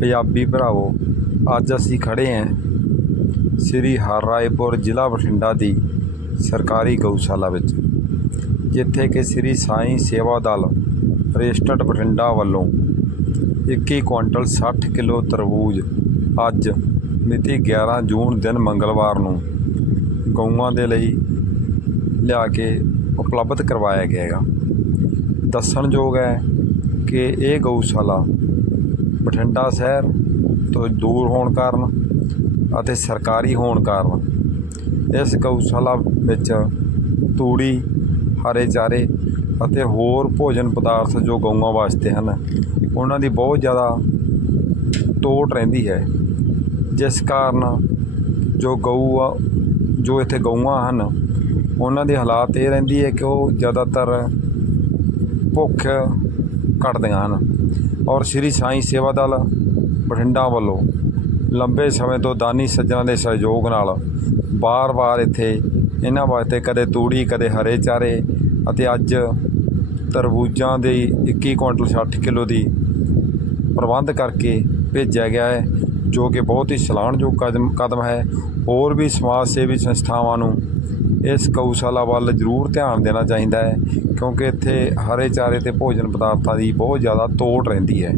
ਪੰਜਾਬੀ ਭਰਾਵੋ, ਅੱਜ ਅਸੀਂ ਖੜੇ ਹਾਂ ਸ੍ਰੀ ਹਰ ਰਾਏਪੁਰ ਜ਼ਿਲ੍ਹਾ ਬਠਿੰਡਾ ਦੀ ਸਰਕਾਰੀ ਗਊਸ਼ਾਲਾ ਵਿੱਚ, ਜਿੱਥੇ ਕਿ ਸ੍ਰੀ ਸਾਈਂ ਸੇਵਾ ਦਲ ਰਜਿਸਟਰਡ ਬਠਿੰਡਾ ਵੱਲੋਂ 21 ਕੁਇੰਟਲ 60 ਕਿਲੋ ਤਰਬੂਜ ਅੱਜ ਮਿਤੀ 11 ਜੂਨ ਦਿਨ ਮੰਗਲਵਾਰ ਨੂੰ ਗਊਆਂ ਦੇ ਲਈ ਲਿਆ ਕੇ ਉਪਲਬਧ ਕਰਵਾਇਆ ਗਿਆ ਹੈਗਾ। ਦੱਸਣਯੋਗ ਹੈ ਕਿ ਇਹ ਗਊਸ਼ਾਲਾ ਬਠਿੰਡਾ ਸ਼ਹਿਰ ਤੋਂ ਦੂਰ ਹੋਣ ਕਾਰਨ ਅਤੇ ਸਰਕਾਰੀ ਹੋਣ ਕਾਰਨ ਇਸ ਗਊਸ਼ਾਲਾ ਵਿੱਚ ਤੂੜੀ, ਹਰੇ ਚਾਰੇ ਅਤੇ ਹੋਰ ਭੋਜਨ ਪਦਾਰਥ ਜੋ ਗਊਆਂ ਵਾਸਤੇ ਹਨ, ਉਹਨਾਂ ਦੀ ਬਹੁਤ ਜ਼ਿਆਦਾ ਤੋਟ ਰਹਿੰਦੀ ਹੈ। ਜਿਸ ਕਾਰਨ ਜੋ ਗਊ ਆ, ਜੋ ਇੱਥੇ ਗਊਆਂ ਹਨ, ਉਹਨਾਂ ਦੇ ਹਾਲਾਤ ਇਹ ਰਹਿੰਦੀ ਹੈ ਕਿ ਉਹ ਜ਼ਿਆਦਾਤਰ ਭੁੱਖ ਕੱਟਦੀਆਂ ਹਨ। ਔਰ ਸ੍ਰੀ ਸਾਈ ਸੇਵਾ ਦਲ ਬਠਿੰਡਾ ਵੱਲੋਂ ਲੰਬੇ ਸਮੇਂ ਤੋਂ ਦਾਨੀ ਸੱਜਣਾ ਦੇ ਸਹਿਯੋਗ ਨਾਲ ਬਾਰ-ਬਾਰ ਇੱਥੇ ਇਹਨਾਂ ਵਾਸਤੇ ਕਦੇ ਤੂੜੀ, ਕਦੇ ਹਰੇ ਚਾਰੇ ਅਤੇ ਅੱਜ ਤਰਬੂਜਾਂ ਦੀ 21 ਕੁਇੰਟਲ 60 ਕਿਲੋ ਦੀ ਪ੍ਰਬੰਧ ਕਰਕੇ ਭੇਜਿਆ ਗਿਆ ਹੈ, ਜੋ ਕਿ ਬਹੁਤ ਹੀ ਸਲਾਹਣਯੋਗ ਕਦਮ ਕਦਮ ਹੈ। ਹੋਰ ਵੀ ਸਮਾਜ ਸੇਵੀ ਸੰਸਥਾਵਾਂ ਨੂੰ ਇਸ ਗਊਸ਼ਾਲਾ ਵੱਲ ਜ਼ਰੂਰ ਧਿਆਨ ਦੇਣਾ ਚਾਹੀਦਾ ਹੈ, ਕਿਉਂਕਿ ਇੱਥੇ ਹਰੇ ਚਾਰੇ ਤੇ ਭੋਜਨ ਪਦਾਰਥਾਂ ਦੀ ਬਹੁਤ ਜ਼ਿਆਦਾ ਤੋੜ ਰਹਿੰਦੀ ਹੈ।